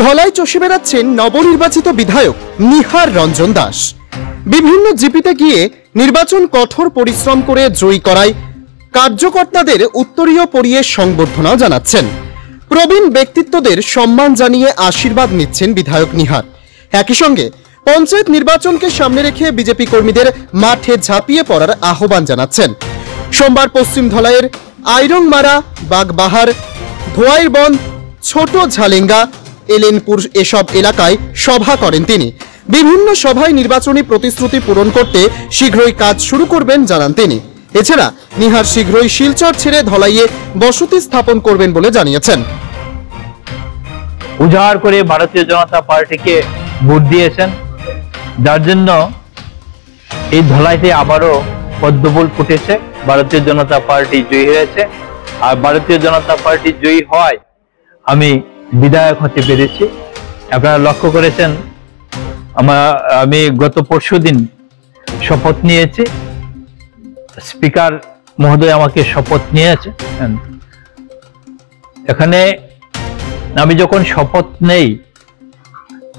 ধলাই চষে বেড়াচ্ছেন নবনির্বাচিত বিধায়ক নিহার রঞ্জন দাস। বিভিন্ন জিপিতে গিয়ে নির্বাচন কঠোর পরিশ্রম করে জয়ী করায় কার্যকর্তাদের উত্তরীয় পরিয়ে সংবর্ধনাও জানাচ্ছেন। প্রবীণ ব্যক্তিত্বদের সম্মান জানিয়ে আশীর্বাদ নিচ্ছেন বিধায়ক নিহার। একই সঙ্গে পঞ্চায়েত নির্বাচনকে সামনে রেখে বিজেপি কর্মীদের মাঠে ঝাঁপিয়ে পড়ার আহ্বান জানাচ্ছেন। সোমবার পশ্চিম ধলাইয়ের আইরংমারা, বাগবাহার, ধোয়াইরবন্দ, ছোট ঝালেঙ্গা, এলেনপুর এসব এলাকায় সভা করেন তিনি। বিভিন্ন সভায় নির্বাচনী প্রতিশ্রুতি পূরণ করতে শীঘ্রই কাজ শুরু করবেন জানান তিনি। এছাড়া নিহার শীঘ্রই শিলচর ছেড়ে ধলাইয়ে বসতি স্থাপন করবেন বলে জানিয়েছেন। উজাড় করে ভারতীয় জনতা পার্টিকে ভোট দিয়েছেন, যার জন্য এই ধলাইতে আবারও পদ্মফুল ফুটেছে। ভারতীয় জনতা পার্টি জয়ী হয়েছে, আর ভারতীয় জনতা পার্টি জয়ী হওয়ায় আমি বিধায়ক হতে পেরেছি। আপনারা লক্ষ্য করেছেন, আমি গত পরশুদিন শপথ নিয়েছি। স্পিকার মহোদয় আমাকে শপথ নিয়েছে। এখানে আমি যখন শপথ নেই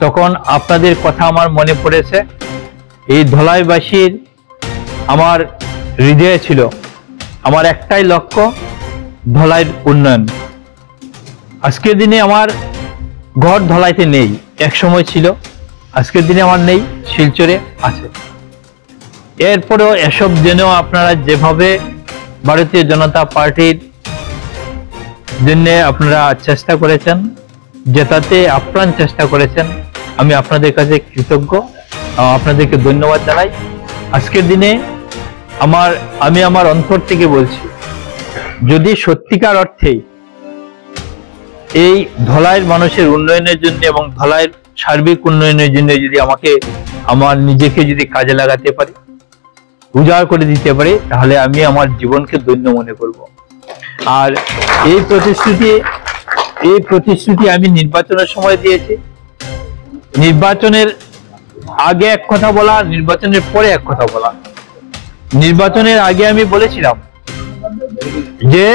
তখন আপনাদের কথা আমার মনে পড়েছে। এই ধলাইবাসীর আমার হৃদয়ে ছিল আমার একটাই লক্ষ্য, ধলাইয়ের উন্নয়ন। আজকের দিনে আমার ঘর ধলাইতে নেই, এক সময় ছিল, আজকের দিনে আমার নেই, শিলচরে আছে। এরপরেও এসব জেনেও আপনারা যেভাবে ভারতীয় জনতা পার্টির জন্য আপনারা চেষ্টা করেছেন, জেতাতে আপ্রাণ চেষ্টা করেছেন, আমি আপনাদের কাছে কৃতজ্ঞ, আপনাদেরকে ধন্যবাদ জানাই। আজকের দিনে আমি আমার অন্তর থেকে বলছি, যদি সত্যিকার অর্থেই এই ধলাইয়ের মানুষের উন্নয়নের জন্য এবং ধলাইয়ের সার্বিক উন্নয়নের জন্য যদি আমার নিজেকে যদি কাজে লাগাতে পারি, উজাড় করে দিতে পারি, তাহলে আমি আমার জীবনকে ধন্য মনে করব। আর এই প্রতিশ্রুতি আমি নির্বাচনের সময় দিয়েছি। নির্বাচনের আগে এক কথা বলা, নির্বাচনের পরে এক কথা বলা। নির্বাচনের আগে আমি বলেছিলাম যে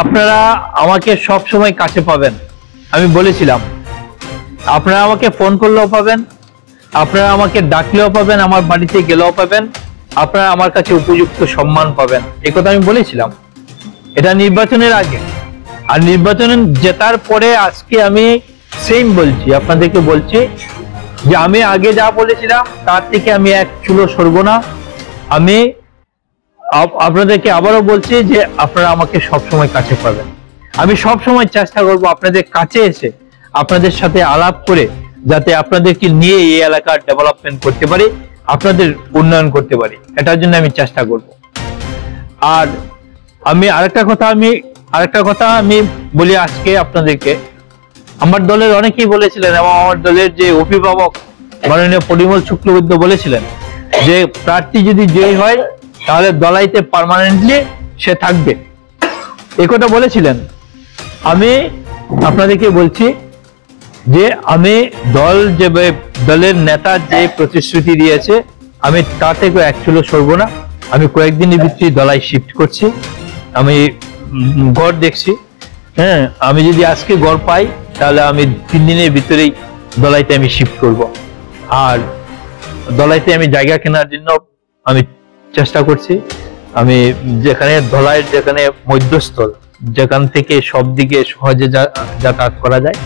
আপনারা আমাকে সব সময় কাছে পাবেন। আমি বলেছিলাম আপনারা আমাকে ফোন করলেও পাবেন, আপনারা আমাকে ডাকলেও পাবেন, আমার বাড়িতে গেলেও পাবেন, আপনারা আমার কাছে উপযুক্ত সম্মান পাবেন। এই কথা আমি বলেছিলাম, এটা নির্বাচনের আগে। আর নির্বাচন জেতার পরে আজকে আমি সেম বলছি, আপনাদেরকে বলছি যে আমি আগে যা বলেছিলাম তার থেকে আমি এক চুলো সরব না। আমি আপনাদেরকে আবারও বলছি যে আপনারা আমাকে সবসময় কাছে পাবেন। আমি সবসময় চেষ্টা করব আপনাদের কাছে এসে আপনাদের সাথে আলাপ করে যাতে আপনাদেরকে নিয়ে এই এলাকার ডেভেলপমেন্ট করতে পারি, আপনাদের উন্নয়ন করতে পারি, এটার জন্য আমি চেষ্টা করব। আর আমি আরেকটা কথা আমি বলি আজকে আপনাদেরকে। আমার দলের অনেকেই বলেছিলেন এবং আমার দলের যে অভিভাবক মাননীয় পরিমল শুক্লবৈদ্য বলেছিলেন যে প্রার্থী যদি জয়ী হয় তাহলে দলাইতে পার্মানেন্টলি সে থাকবে, এই কথা বলেছিলেন। আমি আপনাদেরকে বলছি যে আমি দলের নেতা যে প্রতিশ্রুতি দিয়েছে আমি তা থেকে এক চুলো সরব না। আমি কয়েকদিনের ভিতরে দলাই শিফট করছি, আমি গড় দেখছি। হ্যাঁ, আমি যদি আজকে গড় পাই তাহলে আমি 3 দিনের ভিতরেই দলাইতে আমি শিফট করব। আর দলাইতে আমি জায়গা কেনার জন্য আমি চেষ্টা করছি। আমি যেখানে মধ্যস্থল, যেখান থেকে সব দিকে সহজে যাতায়াত করা যায়,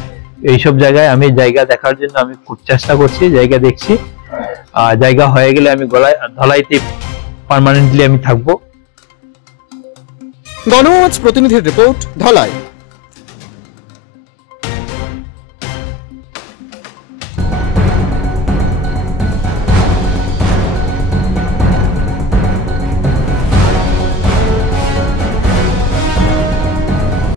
এইসব জায়গায় আমি জায়গা দেখার জন্য আমি খুব চেষ্টা করছি, জায়গা দেখছি। জায়গা হয়ে গেলে আমি ধলাইতে পার্মানেন্টলি আমি থাকবো। গণআওয়াজ প্রতিনিধির রিপোর্ট, ধলাই।